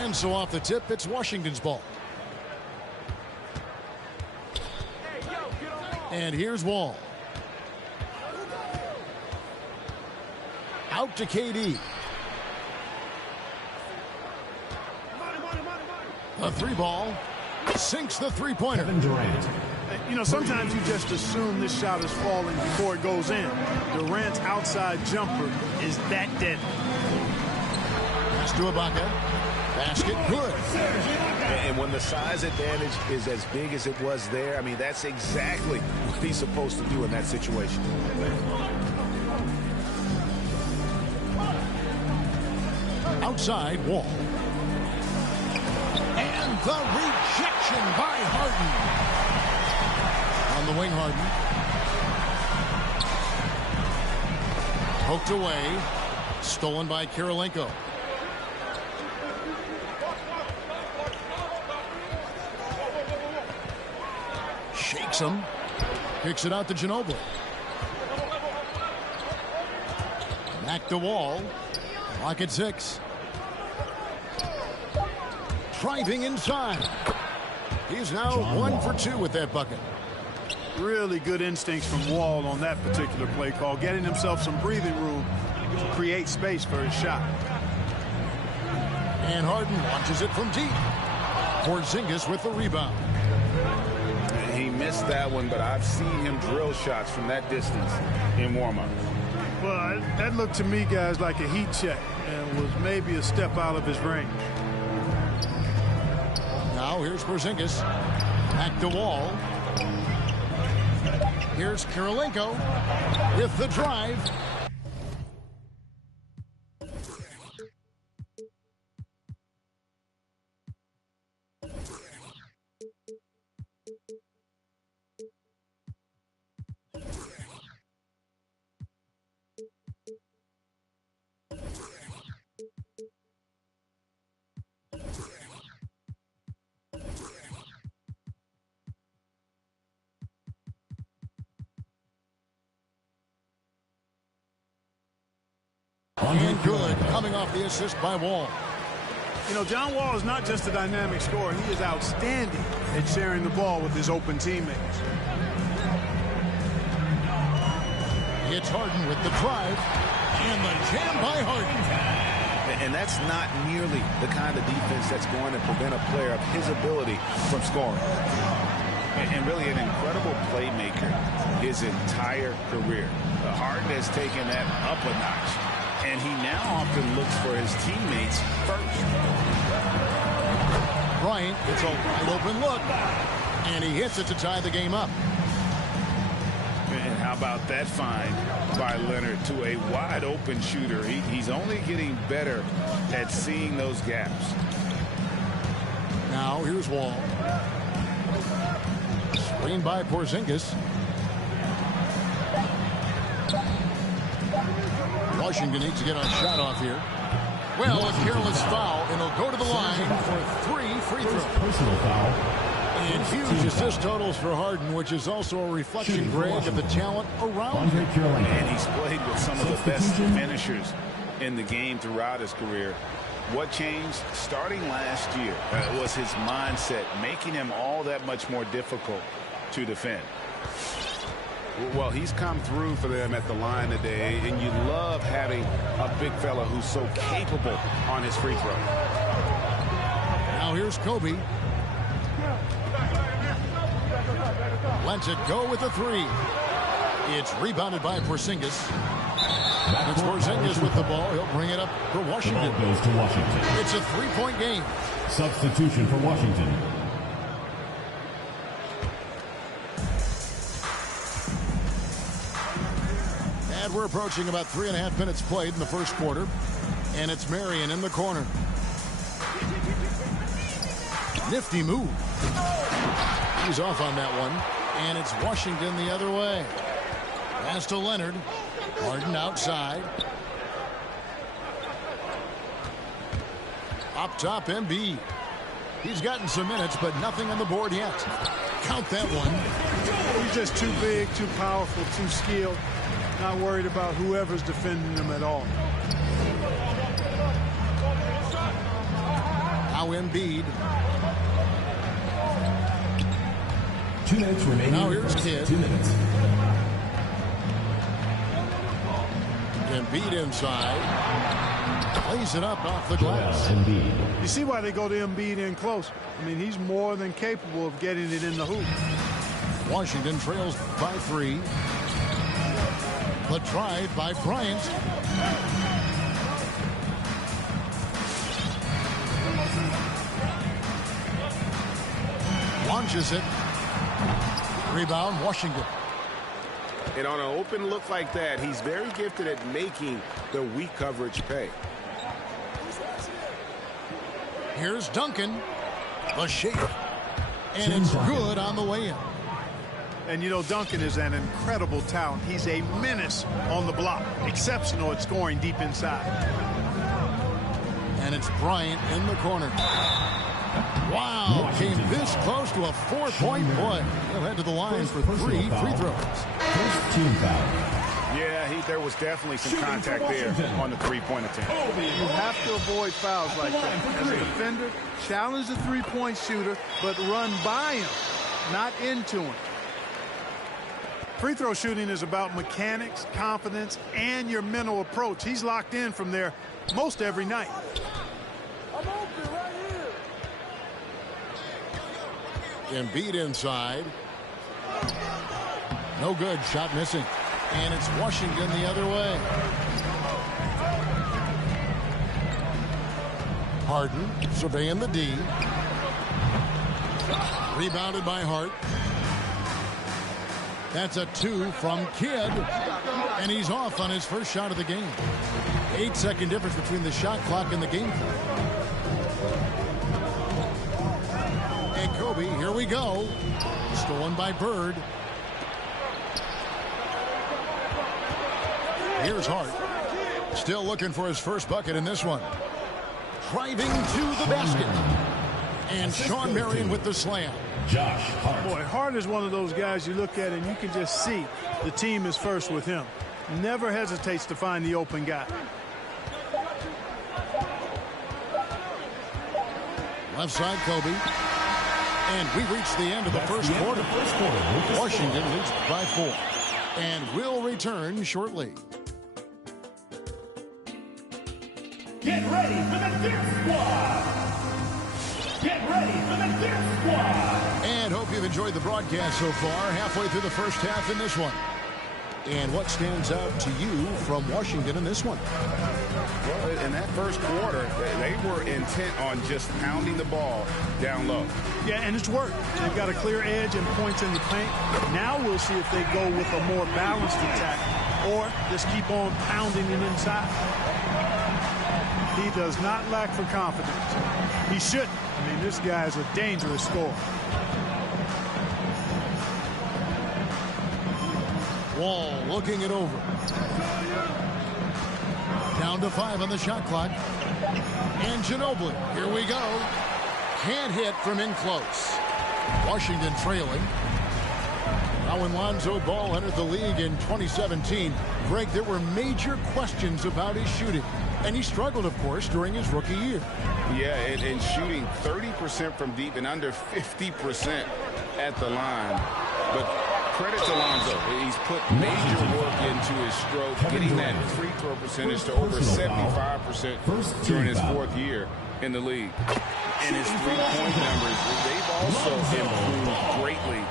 And so off the tip, it's Washington's ball. And here's Wall. Out to KD. A three ball. Sinks the three-pointer. You know, sometimes you just assume this shot is falling before it goes in. Durant's outside jumper is that deadly. Pass to Ibaka. Basket good. And when the size advantage is as big as it was there, I mean, that's exactly what he's supposed to do in that situation. Outside, Wall. And the rejection by Harden. On the wing, Harden. Poked away. Stolen by Kirilenko. Shakes him. Kicks it out to Ginobili. Back to Wall. Clock at 6. Driving inside. He's now 1 for 2 with that bucket. Really good instincts from Wall on that particular play call, getting himself some breathing room to create space for his shot. And Harden launches it from deep. Porzingis with the rebound. He missed that one, but I've seen him drill shots from that distance in warm-up. Well, that looked to me, guys, like a heat check and was maybe a step out of his range. Now here's Porzingis. Back to Wall. Here's Kirilenko with the drive. And good, coming off the assist by Wall. You know, John Wall is not just a dynamic scorer. He is outstanding at sharing the ball with his open teammates. It's Harden with the drive. And the jam by Harden. And that's not nearly the kind of defense that's going to prevent a player of his ability from scoring. And really an incredible playmaker his entire career. Harden has taken that up a notch. And he now often looks for his teammates first. Bryant gets a wide open look. And he hits it to tie the game up. And how about that find by Leonard to a wide open shooter? He's only getting better at seeing those gaps. Now here's Wall. Screen by Porzingis. Washington needs to get a shot off here. Well, a careless foul, and he'll go to the line for 3 free throws. Personal foul. And huge assist totals for Harden, which is also a reflection, Greg, of the talent around him. And he's played with some of the best finishers in the game throughout his career. What changed starting last year was his mindset, making him all that much more difficult to defend. Well, he's come through for them at the line today, and you love having a big fella who's so capable on his free throw. Now here's Kobe. Lets it go with a 3. It's rebounded by Porzingis. It's Porzingis with the ball. He'll bring it up for Washington. The ball goes to Washington. It's a 3-point game. Substitution for Washington. And we're approaching about 3.5 minutes played in the first quarter. And it's Marion in the corner. Nifty move. He's off on that one. And it's Washington the other way. Pass to Leonard. Harden outside. Up top, Embiid. He's gotten some minutes, but nothing on the board yet. Count that one. He's just too big, too powerful, too skilled. Not worried about whoever's defending him at all. Now Embiid. 2 minutes remaining. Now here's Kidd. 2 minutes. Embiid inside. Plays it up off the glass. Embiid. You see why they go to Embiid in close. I mean, he's more than capable of getting it in the hoop. Washington trails by 3. The drive by Bryant. Launches it. Rebound, Washington. And on an open look like that, he's very gifted at making the weak coverage pay. Here's Duncan. The shake. And it's good on the way in. And, you know, Duncan is an incredible talent. He's a menace on the block. Exceptional at scoring deep inside. And it's Bryant in the corner. Wow, came this close to a 4-point play. He'll head to the line for 3 free throws. First team foul. Yeah, there was definitely some contact there on the three-point attempt. You have to avoid fouls like that. As a defender, challenge the three-point shooter, but run by him, not into him. Free throw shooting is about mechanics, confidence, and your mental approach. He's locked in from there most every night. I'm open right here. Embiid inside. No good. Shot missing. And it's Washington the other way. Harden surveying the D. Rebounded by Hart. That's a 2 from Kidd. And he's off on his first shot of the game. 8-second difference between the shot clock and the game clock. And Kobe, here we go. Stolen by Bird. Here's Hart. Still looking for his first bucket in this one. Driving to the basket. And Sean Marion with the slam. Josh Hart. Boy, Hart is one of those guys you look at and you can just see the team is first with him. Never hesitates to find the open guy. Left side, Kobe. And we reach the end of the first quarter. Washington leads by 4. And will return shortly. Get ready for the Dirt Squad! Get ready for the Dirt Squad! And hope you've enjoyed the broadcast so far. Halfway through the first half in this one. And what stands out to you from Washington in this one? Well, in that first quarter, they were intent on just pounding the ball down low. Yeah, and it's worked. They've got a clear edge and points in the paint. Now we'll see if they go with a more balanced attack or just keep on pounding it inside. He does not lack for confidence. He shouldn't. I mean, this guy is a dangerous scorer. Wall looking it over. Down to 5 on the shot clock. And Ginobili, here we go. Can't hit from in close. Washington trailing. Now when Lonzo Ball entered the league in 2017, Greg, there were major questions about his shooting. And he struggled, of course, during his rookie year. Yeah, and shooting 30% from deep and under 50% at the line. But credit to Lonzo. He's put major work into his stroke, getting that free throw percentage to over 75% during his 4th year in the league. And his three-point numbers, they've also improved greatly.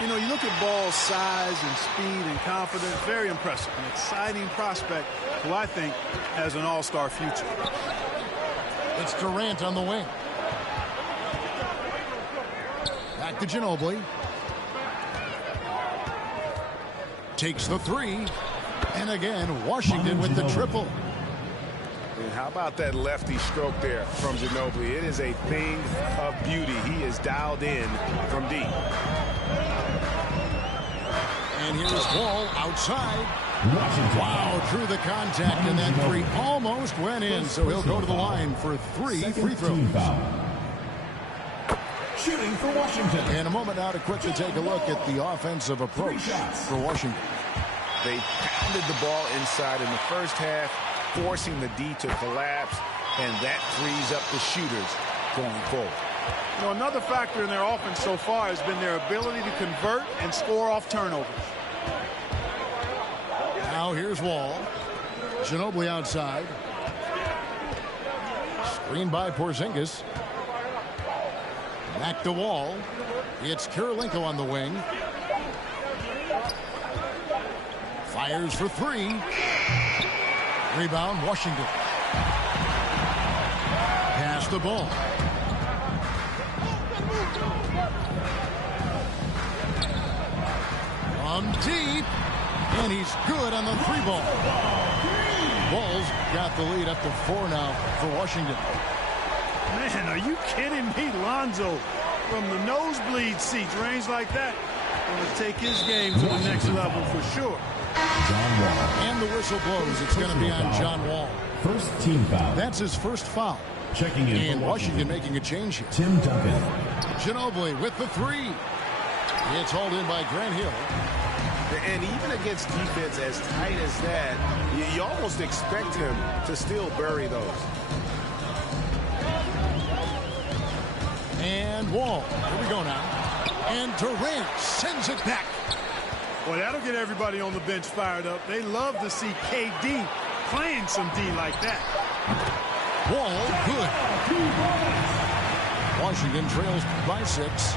You know, you look at Ball's size and speed and confidence, very impressive. An exciting prospect who I think has an all-star future. It's Durant on the wing. Back to Ginobili. Takes the 3. And again, Washington with the triple. And how about that lefty stroke there from Ginobili? It is a thing of beauty. He is dialed in from deep. And here's Wall outside. Wow, through the contact, and that 3 almost went in, so he'll go to the line for 3 free throws. Shooting for Washington. In a moment now to quickly take a look at the offensive approach for Washington. They pounded the ball inside in the first half, forcing the D to collapse. and that frees up the shooters going forward. You know, another factor in their offense so far has been their ability to convert and score off turnovers. Now here's Wall. Ginobili outside. Screen by Porzingis. Back to Wall. It's Kirilenko on the wing. Fires for three. Rebound, Washington. Pass the ball. From deep. And he's good on the three ball. Wall's got the lead up to 4 now for Washington. Man, are you kidding me? Lonzo from the nosebleed seats, range like that, going to take his game to the next level for sure. John Wall. And the whistle blows. It's going to be on John Wall. First team foul. That's his first foul. Checking in And for Washington making a change here. Tim Duncan. Ginobili with the three. It's hauled in by Grant Hill. And even against defense as tight as that, you almost expect him to still bury those. And Wall. Here we go now. And Durant sends it back. Boy, that'll get everybody on the bench fired up. They love to see KD playing some D like that. Wall, good. Washington trails by 6.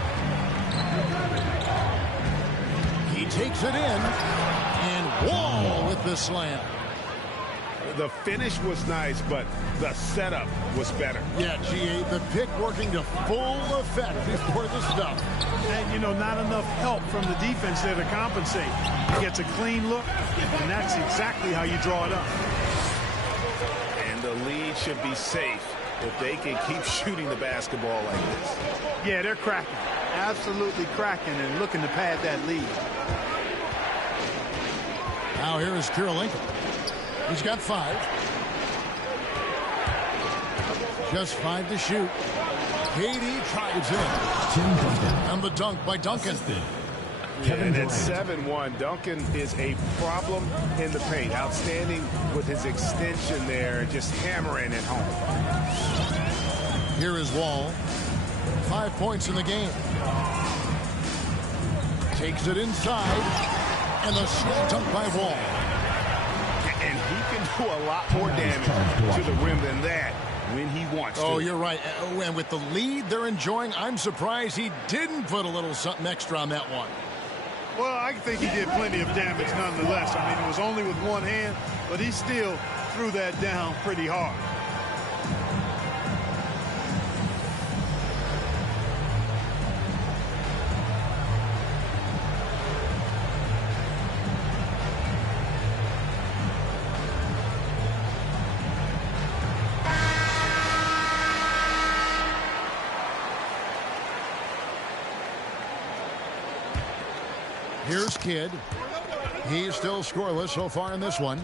He takes it in. And Wall with the slam. The finish was nice, but the setup was better. Yeah, GA, the pick working to full effect before the stuff. And, you know, not enough help from the defense there to compensate. He gets a clean look, and that's exactly how you draw it up. And the lead should be safe if they can keep shooting the basketball like this. Yeah, they're cracking. Absolutely cracking and looking to pad that lead. Now here is Kirilenko. He's got 5. Just 5 to shoot. KD drives in. Tim Duncan. And the dunk by Duncan. Kevin And Durant. at 7-1, Duncan is a problem in the paint. Outstanding with his extension there, just hammering it home. Here is Wall. 5 points in the game. Takes it inside. And the slam dunk by Wall. And he can do a lot more damage to the rim than that when he wants to. Oh, you're right. Oh, and with the lead they're enjoying, I'm surprised he didn't put a little something extra on that one. Well, I think he did plenty of damage nonetheless. I mean, it was only with one hand, but he still threw that down pretty hard. Here's Kidd. He's still scoreless so far in this one.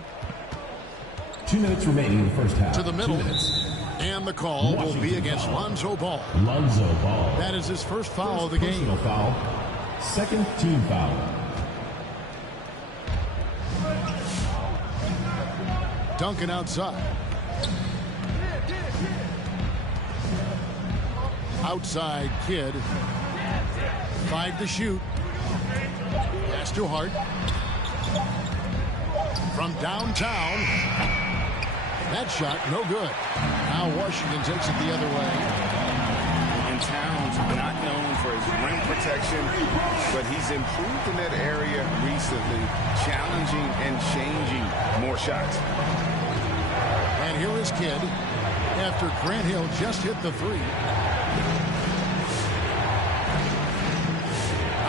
2 minutes remaining in the first half. To the middle. 2 minutes. And the call will be against foul. Lonzo Ball. Lonzo Ball. That is his first foul of the Personal game. foul. Second team foul. Duncan outside. Outside Kidd. 5 to shoot. Pass to Hart. From downtown. That shot, no good. Now Washington takes it the other way. And Towns, not known for his rim protection, but he's improved in that area recently, challenging and changing more shots. And here is Kidd after Grant Hill just hit the 3.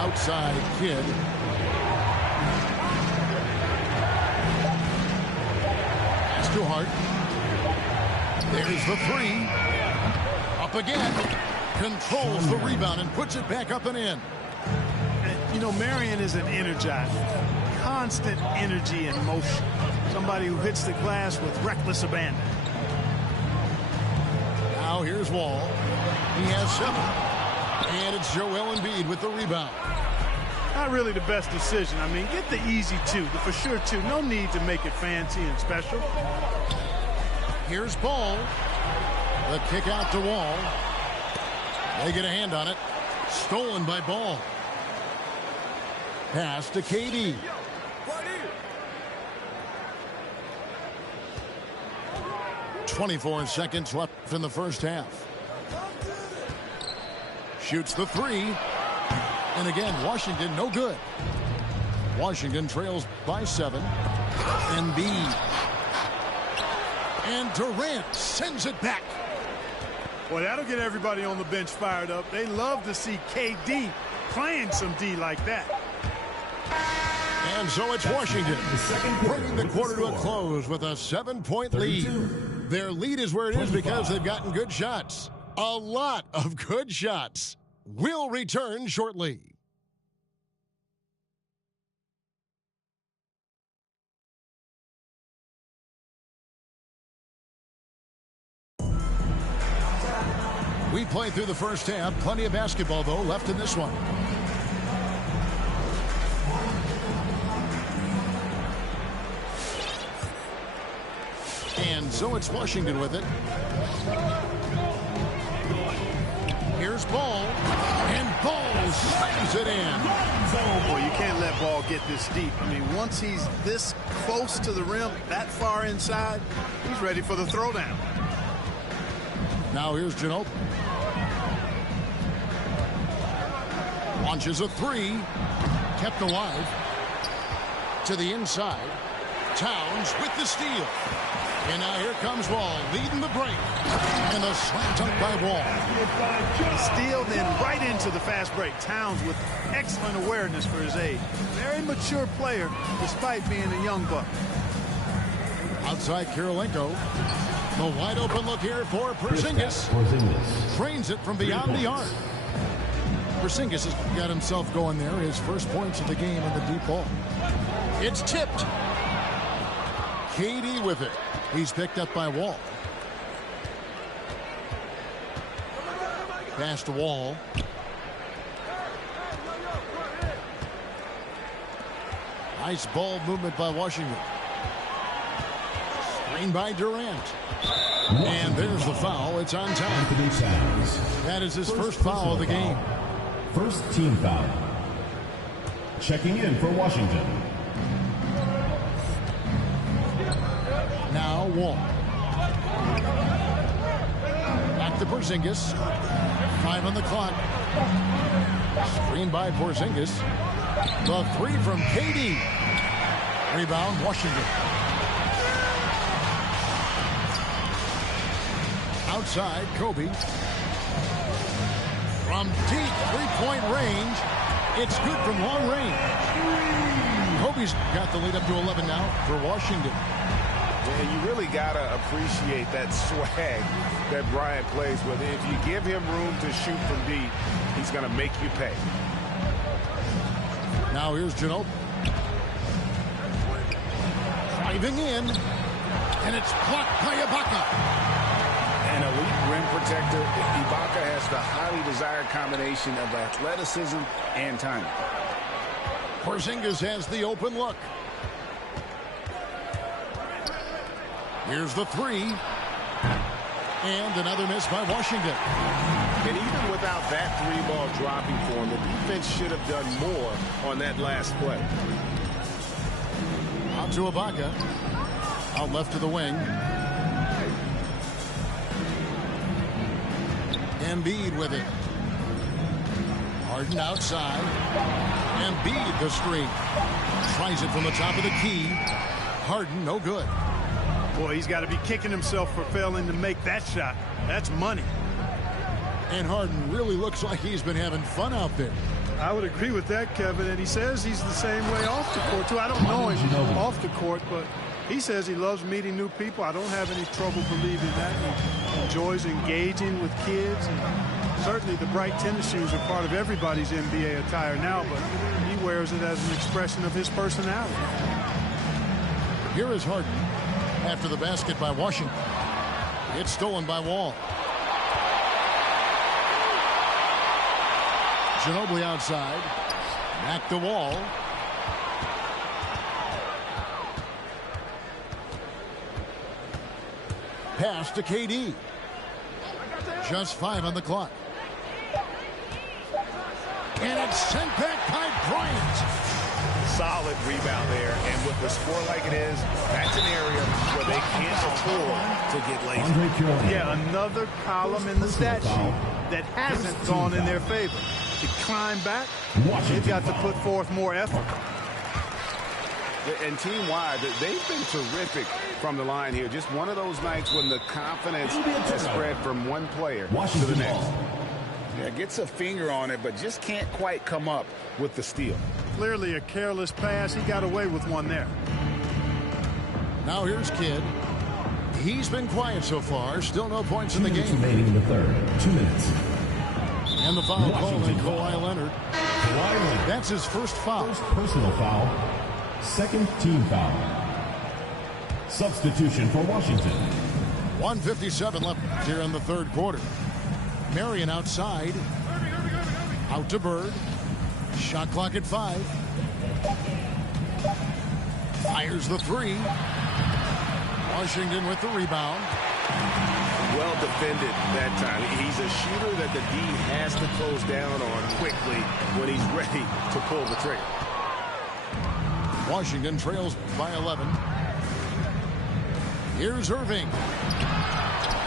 Outside Kidd. Pass to Hart. There's the 3. Up again. Controls the rebound and puts it back up and in. You know, Marion is an energizer. Constant energy and motion. Somebody who hits the glass with reckless abandon. Now here's Wall. He has 7. And it's Joel Embiid with the rebound. Not really the best decision. I mean, get the easy 2, the for sure 2. No need to make it fancy and special. Here's Ball. The kick out to Wall. They get a hand on it. Stolen by Ball. Pass to KD. 24 seconds left in the first half. Shoots the three. And again, Washington no good. Washington trails by 7. Embiid. And Durant sends it back. Well, that'll get everybody on the bench fired up. They love to see KD playing some D like that. And so it's Washington bringing the quarter to a close with a 7-point lead. Their lead is where it is because they've gotten good shots. A lot of good shots. We'll return shortly. We played through the first half. Plenty of basketball, though, left in this one. And so it's Washington with it. Here's Ball. And Ball slams it in. Oh, boy, you can't let Ball get this deep. I mean, once he's this close to the rim, that far inside, he's ready for the throwdown. Now here's Ginobili. Launches a three. Kept alive. To the inside. Towns with the steal. And now here comes Wall leading the break. And a slam dunk by Wall. Steal then right into the fast break. Towns with excellent awareness for his age. Very mature player despite being a young buck. Outside Kirilenko. The wide open look here for Porzingis. Trains it from beyond the arc. Porzingis has got himself going there. His first points of the game on the deep ball. It's tipped. KD with it. He's picked up by Wall. Pass to Wall. Nice ball movement by Washington. Screen by Durant. And there's the foul. It's on time. That is his first foul of the game. First team foul. Checking in for Washington. Now Wall. Back to Porzingis. 5 on the clock. Screen by Porzingis. The three from KD. Rebound Washington. Outside Kobe. From deep three-point range. It's good from long range. Kobe's got the lead up to 11 now for Washington. Yeah, you really got to appreciate that swag that Bryant plays with. If you give him room to shoot from deep, he's going to make you pay. Now here's Ginobili. Driving in. And it's blocked by Ibaka. An elite rim protector, Ibaka has the highly desired combination of athleticism and timing. Porzingis has the open look. Here's the three. And another miss by Washington. And even without that three ball dropping for him, the defense should have done more on that last play. Out to Ibaka. Out left to the wing. Embiid with it. Harden outside. Embiid the screen. Tries it from the top of the key. Harden no good. Boy, he's got to be kicking himself for failing to make that shot. That's money. And Harden really looks like he's been having fun out there. I would agree with that, Kevin. And he says he's the same way off the court, too. I don't know him off the court, but he says he loves meeting new people. I don't have any trouble believing that. He enjoys engaging with kids. And certainly the bright tennis shoes are part of everybody's NBA attire now, but he wears it as an expression of his personality. Here is Harden after the basket by Washington. It's stolen by Wall. Ginobili outside. Back to Wall. Pass to KD. Just 5 on the clock. And it's sent back by Bryant. Solid rebound there. And with the score like it is, that's an area where they can't afford to get lazy. Yeah, another column in the stat sheet that hasn't gone in their favor. To climb back, they've got to put forth more effort. And team-wide, they've been terrific from the line here. Just one of those nights when the confidence has spread from one player to the next. Yeah, gets a finger on it, but just can't quite come up with the steal. Clearly a careless pass. He got away with one there. Now here's Kidd. He's been quiet so far. Still no points in the game. Remaining in the third. 2 minutes. And the foul call on Kawhi Leonard. That's his first foul. First personal foul. Second team foul. Substitution for Washington. 1:57 left here in the third quarter. Marion outside. Out to Bird. Shot clock at 5. Fires the 3. Washington with the rebound. Well defended that time. He's a shooter that the D has to close down on quickly when he's ready to pull the trigger. Washington trails by 11. Here's Irving.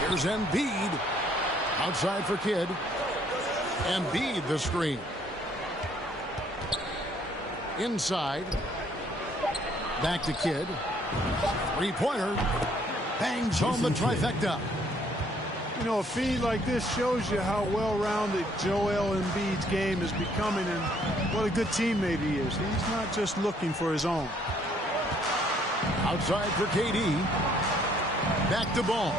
Here's Embiid. Outside for Kidd. Embiid the screen. Inside. Back to Kidd. Three-pointer. Bangs home the trifecta. You know, a feed like this shows you how well-rounded Joel Embiid's game is becoming and what a good teammate he is. He's not just looking for his own. Outside for KD. Back to Ball.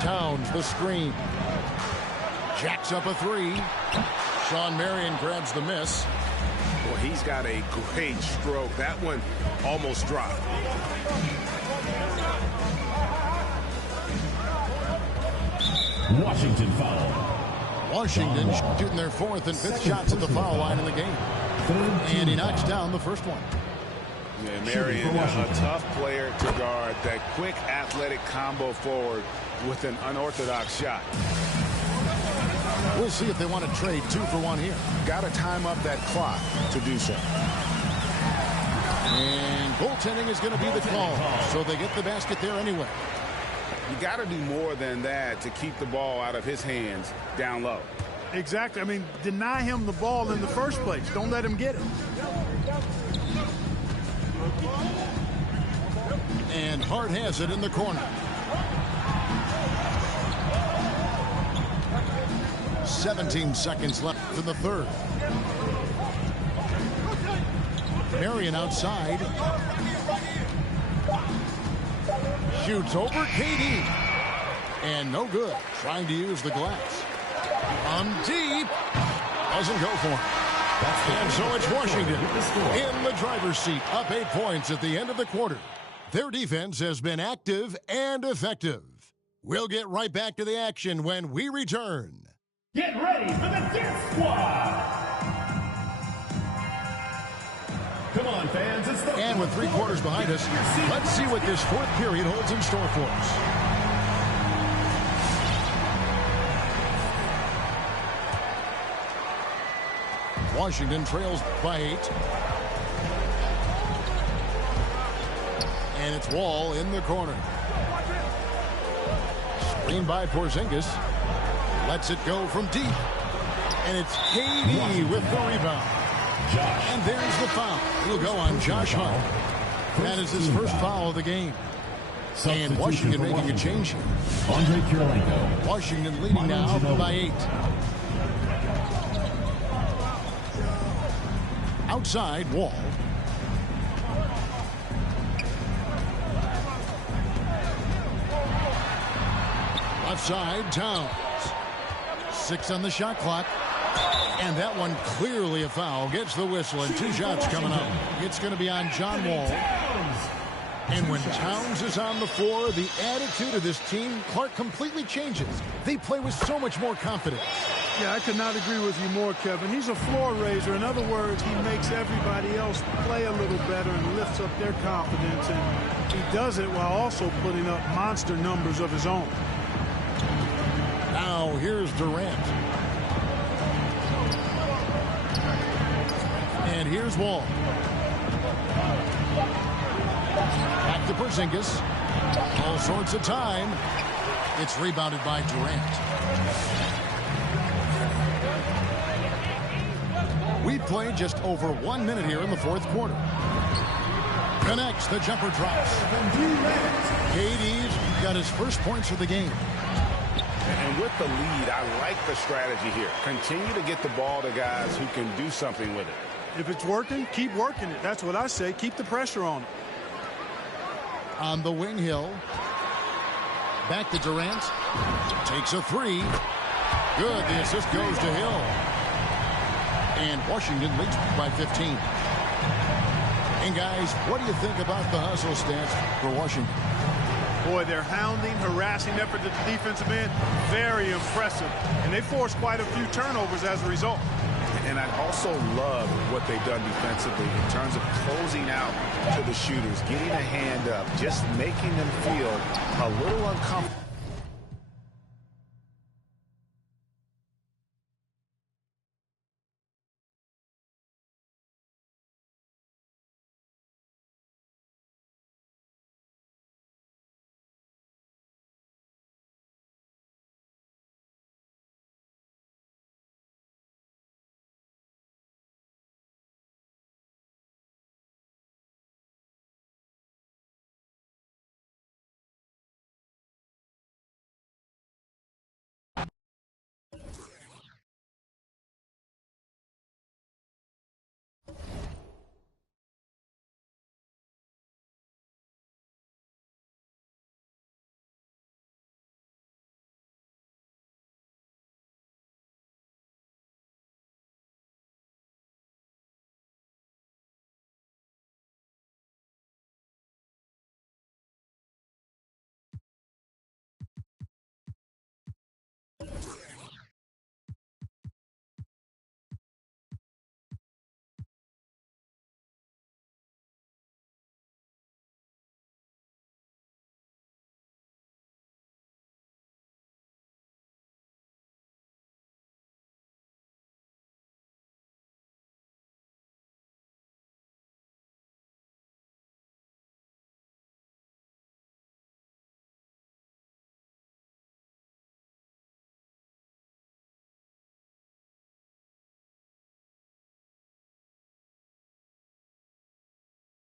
Towns the screen. Jacks up a 3. Sean Marion grabs the miss. Well, he's got a great stroke. That one almost dropped. Washington foul. Washington shooting their 4th and 5th shots at the foul line in the game. And he knocks down the first one. Yeah, Marion, a tough player to guard. That quick athletic combo forward with an unorthodox shot. We'll see if they want to trade 2 for 1 here. Got to time up that clock to do so. And goaltending is going to be the call. So they get the basket there anyway. You got to do more than that to keep the ball out of his hands down low. Exactly. I mean, deny him the ball in the first place. Don't let him get it. And Hart has it in the corner. 17 seconds left in the third. Marion outside. Shoots over KD. And no good. Trying to use the glass. On deep. Doesn't go for him. And so it's Washington in the driver's seat. Up 8 points at the end of the quarter. Their defense has been active and effective. We'll get right back to the action when we return. Get ready for the Death Squad! Come on, fans. It's the And with 3 quarters behind us, let's see what this 4th period holds in store for us. Washington trails by 8. And it's Wall in the corner. Screen by Porzingis. Lets it go from deep. And it's KD with the rebound. And there's the foul. It'll go on Josh Hart. That is his first foul of the game. And Washington making a change here. Andre Kirilenko. Washington leading now by 8. Outside, Wall. Left side, Towns. 6 on the shot clock. And that one clearly a foul. Gets the whistle and 2 shots coming up. It's going to be on John Wall. And when Towns is on the floor, the attitude of this team, Clark, completely changes. They play with so much more confidence. Yeah, I could not agree with you more, Kevin. He's a floor raiser. In other words, he makes everybody else play a little better and lifts up their confidence. And he does it while also putting up monster numbers of his own. Now here's Durant. And here's Wall. Back to Porzingis. All sorts of time. It's rebounded by Durant. We've played just over 1 minute here in the fourth quarter. Connects, the jumper drops. KD's got his first points of the game. And with the lead, I like the strategy here. Continue to get the ball to guys who can do something with it. If it's working, keep working it. That's what I say. Keep the pressure on it. On the wing, Hill. Back to Durant. Takes a three. Good. The assist goes to Hill. And Washington leads by 15. And guys, what do you think about the hustle stance for Washington? Boy, their hounding, harassing effort at the defensive end, very impressive. And they forced quite a few turnovers as a result. And I also love what they've done defensively in terms of closing out to the shooters, getting a hand up, just making them feel a little uncomfortable.